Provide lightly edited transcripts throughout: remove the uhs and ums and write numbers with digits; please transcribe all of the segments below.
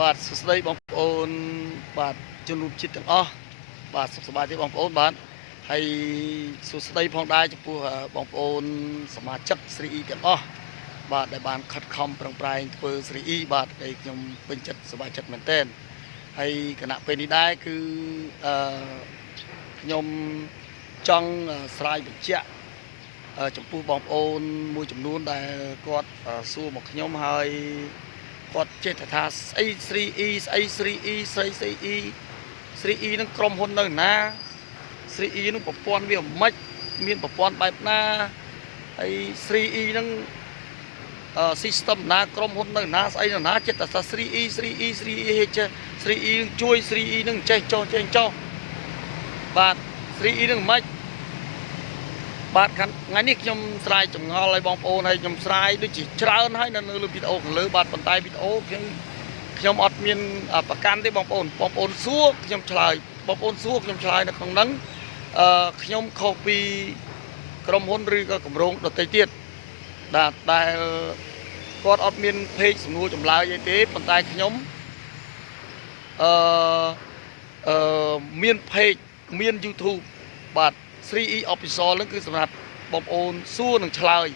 បាទសួស្តីបងប្អូនបាទជនរួមជាតិទាំងអស់បាទសុខសប្បាយទេបងប្អូនបាទហើយសួស្តីផងដែរចំពោះបងប្អូនសមាជិកស្រីអ៊ីទាំងអស់បាទដែលបានខិតខំប្រឹងប្រែងធ្វើស្រីអ៊ីបាទហើយខ្ញុំពេញចិត្តសប្បាយចិត្តមែនទែនហើយគណៈពេលនេះដែរគឺខ្ញុំចង់ស្រាយបញ្ជាក់ចំពោះបងប្អូនមួយចំនួនដែលគាត់សួរមកខ្ញុំហើយគាត់ចេះតែថាស្អីស្រីអ៊ីស្អីស្រីអ៊ីស្រីស្រីអ៊ីស្រីអ៊ីនឹងក្រុមហ៊ុននៅណាស្រីអ៊ីនឹងប្រព័ន្ធវាមិនមានប្រព័ន្ធបែបណាហើយស្រីអ៊ីនឹងsystem ណាក្រុមហ៊ុននៅណាស្អីនៅណាចិត្តតែស្រីអ៊ីស្រីអ៊ីស្រីអ៊ីចេះស្រីអ៊ីនឹងជួយស្រីអ៊ីនឹងចេះចោះចេះចោះបាទស្រីអ៊ីនឹងមិនបាទថ្ងៃនេះខ្ញុំស្រាយចម្ងល់ឲ្យបងប្អូនហើយខ្ញុំស្រាយដូចជាច្រើនហើយនៅលើវីដេអូខាងលើបាទប៉ុន្តែវីដេអូខ្ញុំអត់មានប្រកាន់ទេបងប្អូនសួរខ្ញុំឆ្លើយបងប្អូនសួរខ្ញុំឆ្លើយនៅក្នុងហ្នឹងខ្ញុំខុសពីក្រុមហ៊ុនឬក៏គម្រោងដទៃទៀតដែលគាត់អត់មានเพจសំណួរចម្លើយអីទេប៉ុន្តែខ្ញុំមានเพจមាន YouTube បាទ 3E Official ហ្នឹងគឺសម្រាប់បងប្អូនសួរនិងឆ្លើយ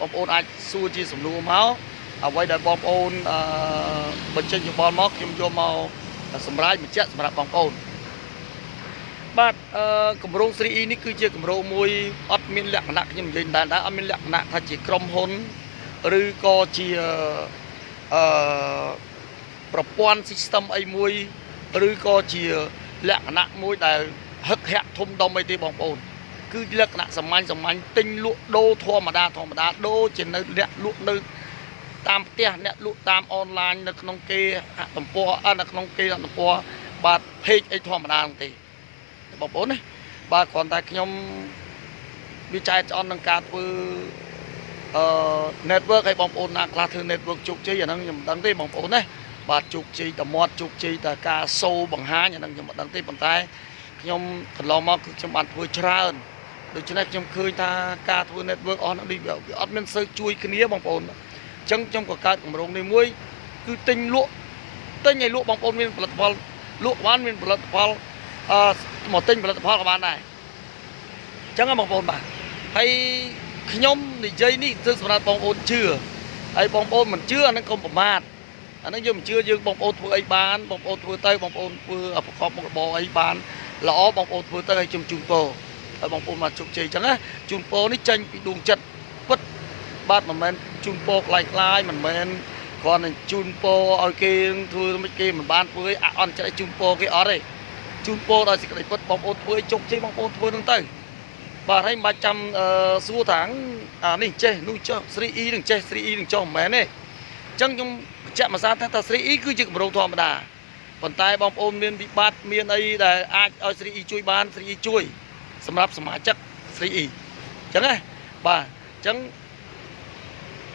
បងប្អូនអាចសួរជាសំណួរមកអ្វីដែលបងប្អូនបញ្ចេញយោបល់មកខ្ញុំយកមកសម្រាយបញ្ជាក់សម្រាប់បងប្អូនបាទគម្រោង 3E នេះគឺជាគម្រោងមួយអត់មានលក្ខណៈខ្ញុំនិយាយដែរអត់មានលក្ខណៈថាជាក្រុមហ៊ុនឬក៏ជាប្រព័ន្ធ system អីមួយឬក៏ជាលក្ខណៈមួយដែលហឹកហាក់ធំដុំអីទេបងប្អូនគឺលក្ខណៈសាមញ្ញទិញលក់ដូរធម្មតាដូរជានៅអ្នកលក់នៅតាមផ្ទះអ្នកលក់តាមអនឡាញនៅក្នុងគេទំព័រនៅក្នុងគេទំព័របាទ page អីធម្មតាទេបងប្អូនណាបាទគ្រាន់តែខ្ញុំវាចែកឆ្អន់នឹងការធ្វើnetwork ឲ្យបងប្អូនណាខ្លះធ្វើ network ជោគជ័យអាហ្នឹងខ្ញុំមិនដឹងទេបងប្អូនណាបាទជោគជ័យតែមាត់ជោគជ័យតែការសូបង្ហាញអាហ្នឹងខ្ញុំមិនដឹងទេប៉ុន្តែខ្ញុំកន្លងមកគឺខ្ញុំបានធ្វើច្រើនដូច្នេះខ្ញុំឃើញថាការធ្វើ network អស់នេះវាអត់មានសូវជួយគ្នាបងប្អូនអញ្ចឹងខ្ញុំក៏កើតគម្រោងនេះមួយគឺទិញឲ្យលក់បងប្អូនមានផលិតផលលក់បានមានផលិតផលមកទិញផលិតផលក៏បានដែរអញ្ចឹងបងប្អូនបាទហើយខ្ញុំនិយាយនេះគឺសម្រាប់បងប្អូនជឿហើយបងប្អូនមិនជឿអានឹងកុំប្រមាថអានឹងយើងមិនជឿយើងបងប្អូនធ្វើអីបានបងប្អូនធ្វើទៅបងប្អូនធ្វើប្រកបមុខរបរអីបានល្អបងប្អូនធ្វើទៅឲ្យជូនពរហើយបងប្អូនមកជោគជ័យអញ្ចឹងណាជូនពរនេះចេញពីដួងចិត្តពិតបាទមិនមែនជូនពរខ្លាយមិនមែនគ្រាន់តែជូនពរឲ្យគេធ្វើមិនគេមិនបានធ្វើឲ្យអន់ចិត្តជូនពរគេអត់ទេជូនពរដោយសេចក្តីពិតបងប្អូនធ្វើឲ្យជោគជ័យបងប្អូនធ្វើនឹងទៅបាទហើយមិនបាច់ចាំសួរថានេះចេះនោះចុះ 3E នឹងចេះ 3E នឹងចុះមិនមែនទេអញ្ចឹងខ្ញុំបញ្ជាក់មួយសារថា 3E គឺជាគម្រោងធម្មតាប៉ុន្តែបងប្អូនមានវិបត្តិមានអីដែលអាចឲ្យ 3E ជួយបាន 3E ជួយសម្រាប់សមាជិក 3E អញ្ចឹងណាបាទអញ្ចឹង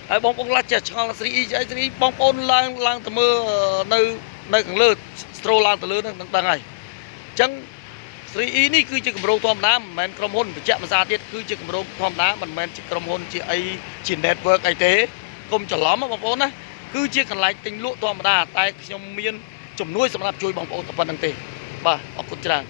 ហើយបងប្អូនខ្លះចេះឆ្ងល់ 3E អី 3E បងប្អូនឡើងទៅមើលនៅខាងលើ scroll ឡើងទៅលើហ្នឹងដឹងហើយអញ្ចឹង 3E នេះគឺជាគម្រោងធម្មតាមិនមែនក្រុមហ៊ុនបញ្ជាក់ភាសាទៀតគឺជាគម្រោងធម្មតាមិនមែនជាក្រុមហ៊ុនជាអីជា network អីទេកុំច្រឡំបងប្អូនណាគឺជាកន្លែងទិញលក់ធម្មតាតែខ្ញុំមានជំនួយសម្រាប់ជួយបងប្អូនតែប៉ុណ្្នឹងទេបាទអរគុណច្រើន